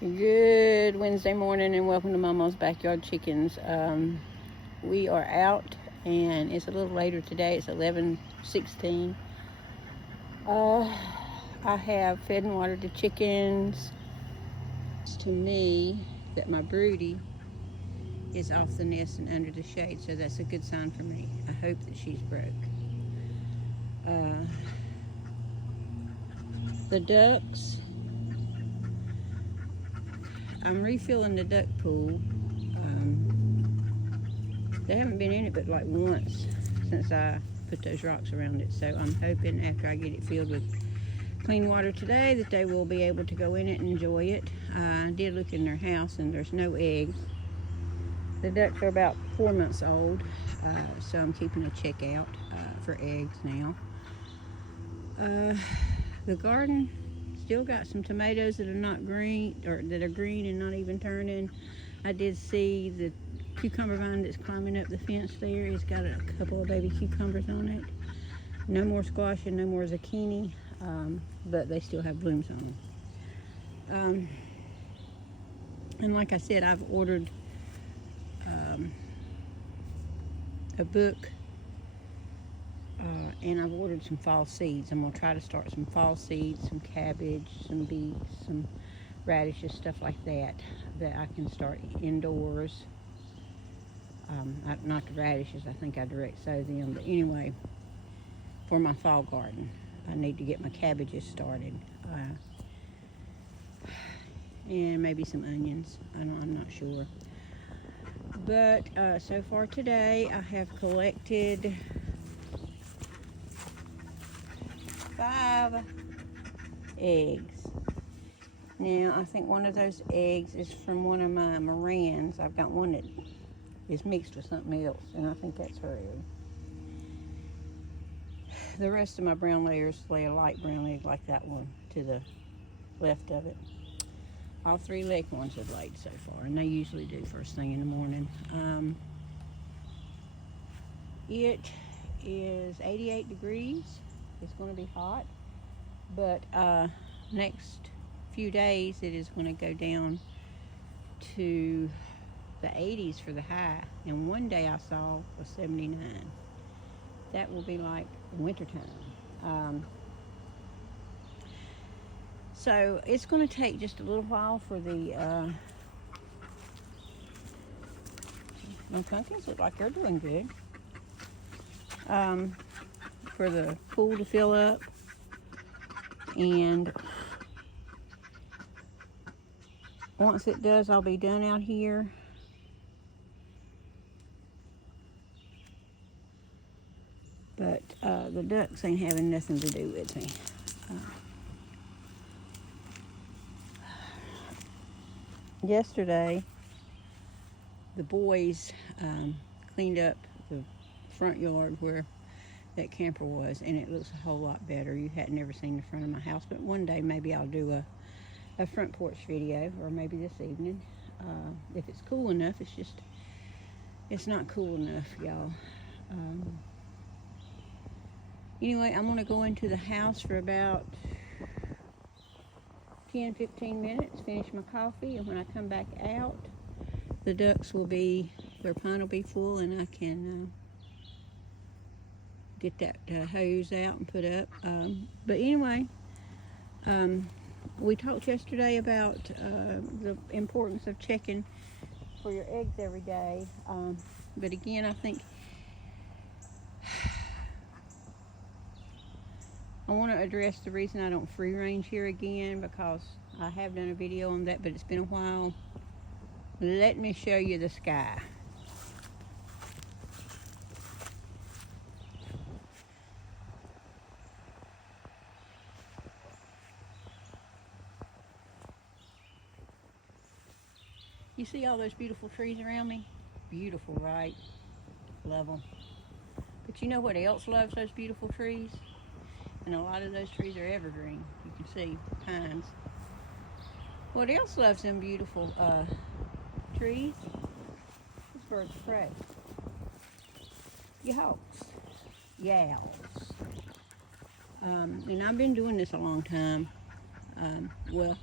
Good Wednesday morning and welcome to Mama's Backyard Chickens. We are out and it's a little later today. It's 11:16. I have fed and watered the chickens. It's to me that my broody is off the nest and under the shade, so that's a good sign for me. I hope that she's broke. The ducks, I'm refilling the duck pool. They haven't been in it but like once since I put those rocks around it, so I'm hoping after I get it filled with clean water today that they will be able to go in it and enjoy it. I did look in their house and there's no eggs. The ducks are about 4 months old, so I'm keeping a check out for eggs now. The garden still got some tomatoes that are not green, or that are green and not even turning. I did see the cucumber vine that's climbing up the fence there. It's got a couple of baby cucumbers on it. No more squash and no more zucchini, but they still have blooms on them. And like I said, I've ordered a book, and I've ordered some fall seeds. I'm going to try to start some fall seeds, some cabbage, some beets, some radishes, stuff like that I can start indoors. Not the radishes, I think I direct sow them, but anyway, for my fall garden, I need to get my cabbages started, and maybe some onions. I'm not sure. But so far today, I have collected 5 eggs. Now, I think one of those eggs is from one of my Marans. I've got one that is mixed with something else, and I think that's her egg. The rest of my brown layers lay a light brown egg like that one to the left of it. All 3 leghorns have laid so far, and they usually do first thing in the morning. It is 88 degrees. It's going to be hot, but next few days it is going to go down to the 80s for the high, and one day I saw was 79. That will be like wintertime. So it's going to take just a little while for the pumpkins look like they're doing good. For the pool to fill up, and once it does, I'll be done out here. But the ducks ain't having nothing to do with me. Yesterday, the boys cleaned up the front yard where that camper was, and it looks a whole lot better. You hadn't ever seen the front of my house, but one day maybe I'll do a front porch video, or maybe this evening, if it's cool enough. It's not cool enough, y'all. Anyway, I'm going to go into the house for about 10-15 minutes, finish my coffee, and when I come back out, the ducks will be, their pond will be full, and I can get that hose out and put up. But anyway, we talked yesterday about the importance of checking for your eggs every day. But again, I think I want to address the reason I don't free range here again, because I have done a video on that, but it's been a while. Let me show you the sky. You see all those beautiful trees around me? Beautiful, right? Love them. But you know what else loves those beautiful trees? And a lot of those trees are evergreen. You can see pines. What else loves them beautiful trees? It's birds of prey. Your hawks. Yowls. And I've been doing this a long time. Well,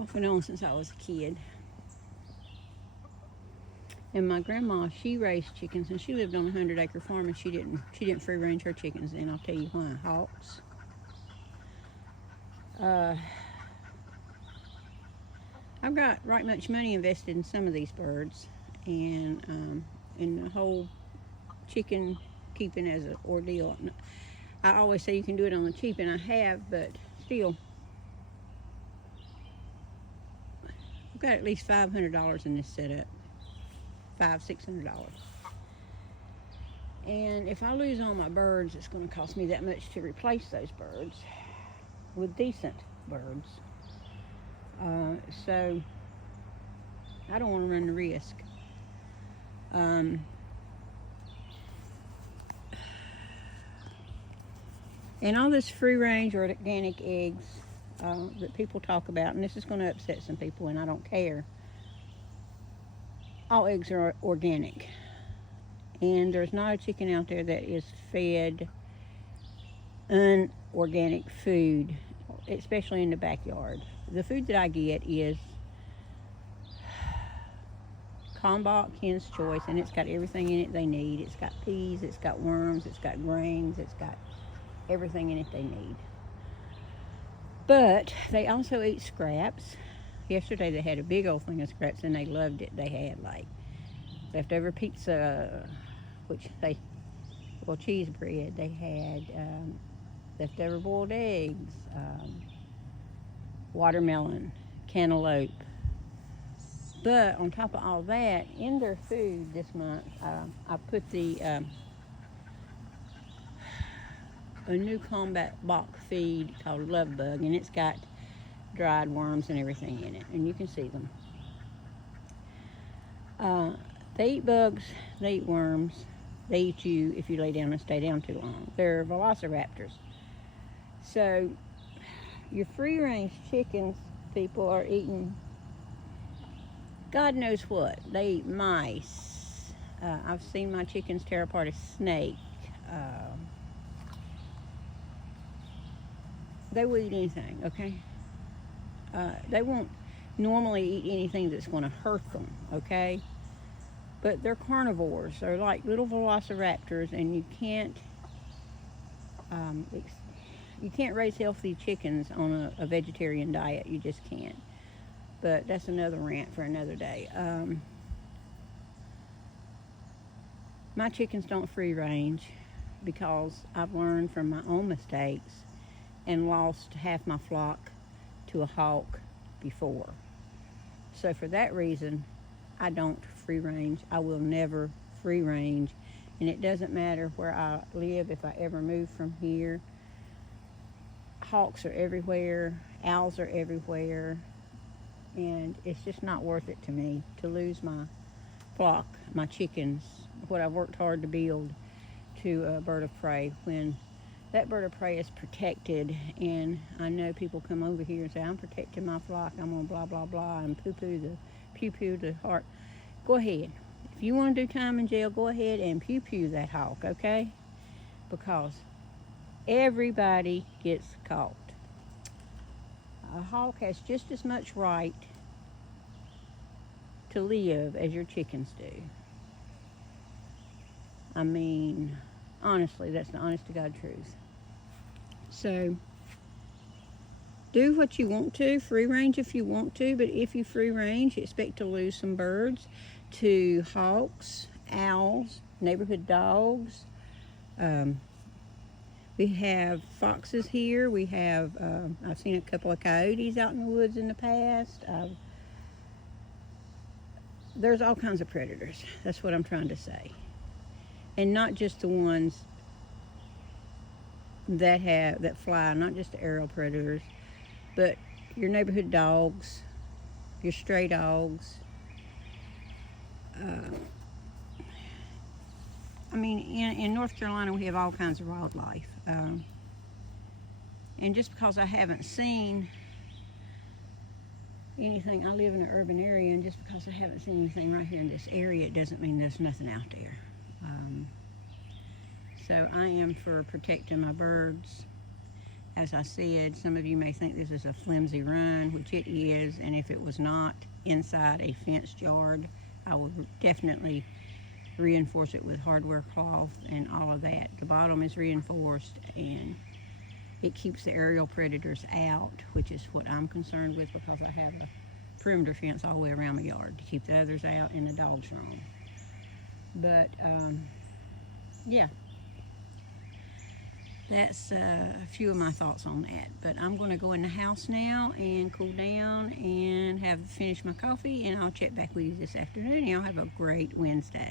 off and on since I was a kid. And my grandma, she raised chickens, and she lived on a 100-acre farm, and she didn't free range her chickens. And I'll tell you why. Hawks. I've got right much money invested in some of these birds, and in the whole chicken keeping as an ordeal. I always say you can do it on the cheap, and I have, but still, I've got at least $500 in this setup. $600. And if I lose all my birds, it's going to cost me that much to replace those birds with decent birds. So I don't want to run the risk. And all this free range or organic eggs that people talk about, and this is going to upset some people, and I don't care. All eggs are organic, and there's not a chicken out there that is fed unorganic food, especially in the backyard. The food that I get is Kalmbach Hen's Choice, and it's got everything in it they need. It's got peas, it's got worms, it's got grains, it's got everything in it they need. But they also eat scraps. Yesterday they had a big old thing of scraps, and they loved it. They had like leftover pizza, cheese bread. They had leftover boiled eggs, watermelon, cantaloupe. But on top of all that, in their food this month, I put a new Kalmbach feed called Love Bug, and it's got dried worms and everything in it, and you can see them. They eat bugs, they eat worms, they eat you if you lay down and stay down too long. They're velociraptors. So your free-range chickens, people are eating God knows what. They eat mice. I've seen my chickens tear apart a snake. They will eat anything, okay? They won't normally eat anything that's going to hurt them, okay? But they're carnivores. They're like little velociraptors, and you can't raise healthy chickens on a vegetarian diet. You just can't. But that's another rant for another day. My chickens don't free range because I've learned from my own mistakes and lost half my flock to a hawk before. So for that reason, I don't free range. I will never free range. And it doesn't matter where I live. If I ever move from here, hawks are everywhere, owls are everywhere, and it's just not worth it to me to lose my flock, my chickens, what I've worked hard to build, to a bird of prey, when that bird of prey is protected. And I know people come over here and say, I'm protecting my flock, I'm gonna blah blah blah, and pew-pew the heart. Go ahead. If you want to do time in jail, go ahead and pew-pew that hawk, okay? Because everybody gets caught. A hawk has just as much right to live as your chickens do. I mean, honestly, that's the honest to God truth. So, do what you want to, free range if you want to, but if you free range, expect to lose some birds to hawks, owls, neighborhood dogs. We have foxes here. We have, I've seen a couple of coyotes out in the woods in the past. There's all kinds of predators. That's what I'm trying to say. And not just the ones that fly, not just the aerial predators, but your neighborhood dogs, your stray dogs. I mean, in North Carolina, we have all kinds of wildlife. And just because I haven't seen anything, I live in an urban area, and just because I haven't seen anything right here in this area, it doesn't mean there's nothing out there. So I am for protecting my birds As I said, some of you may think this is a flimsy run, which it is, and if it was not inside a fenced yard, I would definitely reinforce it with hardware cloth and all of that. The bottom is reinforced and it keeps the aerial predators out, which is what I'm concerned with because I have a perimeter fence all the way around my yard to keep the others out and the dogs roam. But yeah, that's a few of my thoughts on that. But I'm going to go in the house now and cool down and have finished my coffee, and I'll check back with you this afternoon. Y'all have a great Wednesday.